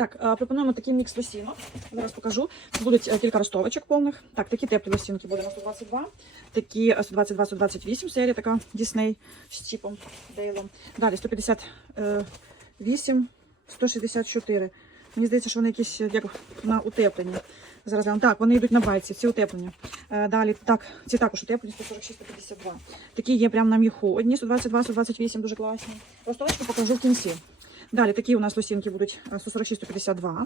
Так, е, пропонуємо такий мікс лосінок. Зараз покажу. Будуть е, кілька ростовочок повних. Так, такі теплі лосінки буде на 122. Такі е, 122-128 серія, така Дісней з чіпом, дейлом. Далі 158, 164. Мені здається, що вони якісь е, як на утеплені. Зараз глянемо. Так, вони йдуть на байці, ці утеплені. Е, Далі, так, ці також утеплені 146-152. Такі є прямо на міху. Одні 122-128, дуже класні. Ростовочку покажу в кінці. Далі такі у нас лосінки будуть е, 146-152.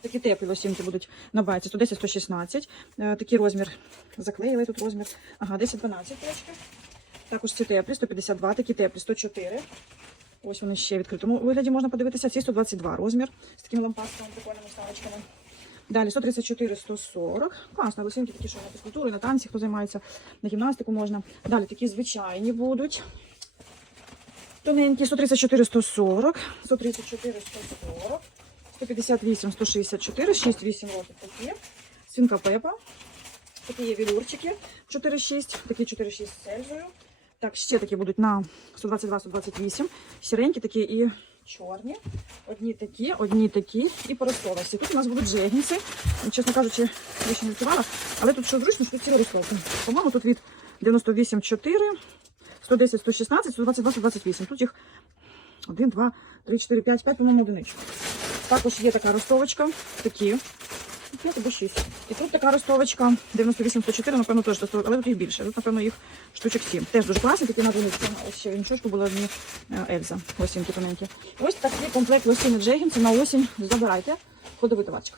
Такі теплі лосінки будуть на байці 110-116. Е, Такий розмір заклеїли тут розмір. Ага, 10-12 точки. Також ці теплі 152, такі теплі 104. Ось вони ще в відкритому вигляді можна подивитися. Ці 122 розмір з такими лампастками, прикольними ставочками. Далі 134, 140. Класно, лосінки такі, що на фізкультуру, на танці, хто займається, на гімнастику можна. Далі такі звичайні будуть. Тоненькі 134, 140, 134, 140, 158, 164, 6-8 років такі. Свінка Пепа. Такі є вілюрчики 4-6, такі 4-6 з сельзою. Так, ще такі будуть на 122, 128. Сіренькі такі і чорні. Одні такі, одні такі і поростовості. Тут у нас будуть жегінці. Чесно кажучи, я ще не відкривала. Але тут що зручно, що тут ціла розкладка. По-моєму, тут від 98,4, 110, 116, 122, 128. Тут їх 1, 2, 3, 4, 5, 5, по-моєму, одиничок. Також є така ростовочка, такі. 5 або 6. І тут така ростовочка 98, 104, напевно, теж 100, але тут їх більше. Тут, напевно, їх штучок 7. Теж дуже класні, такі на. Ось ще в іншочку були одні е, Ельза, лосінки тоненькі. Ось такий комплект лосінок джегінці на осінь. Забирайте. Ходовий товарчик.